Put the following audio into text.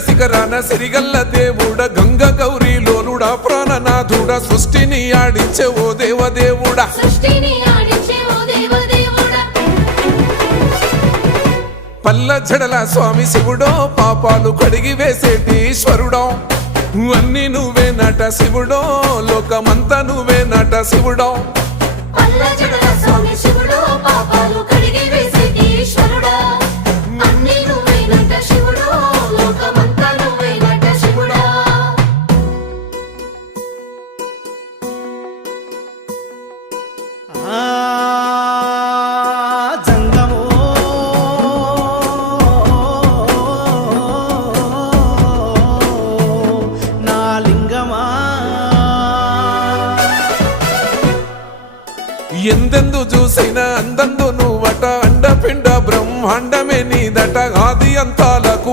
శిఖరాన సిరిగల్ల దేవుడ గంగ గౌరీ లోలుడా ప్రాణనాథుడ సృష్టిని ఆడించే ఓ దేవదేవుడా పల్ల జడల స్వామి శివుడో పాపాలు కడిగి వేసేటి ఈశ్వరుడో అన్ని నువ్వే నట శివుడో లోకమంతా నువ్వే నట శివుడో ఎందెందు చూసిన అందందు నువ్వట అండపిండ బ్రహ్మాండమే నీదట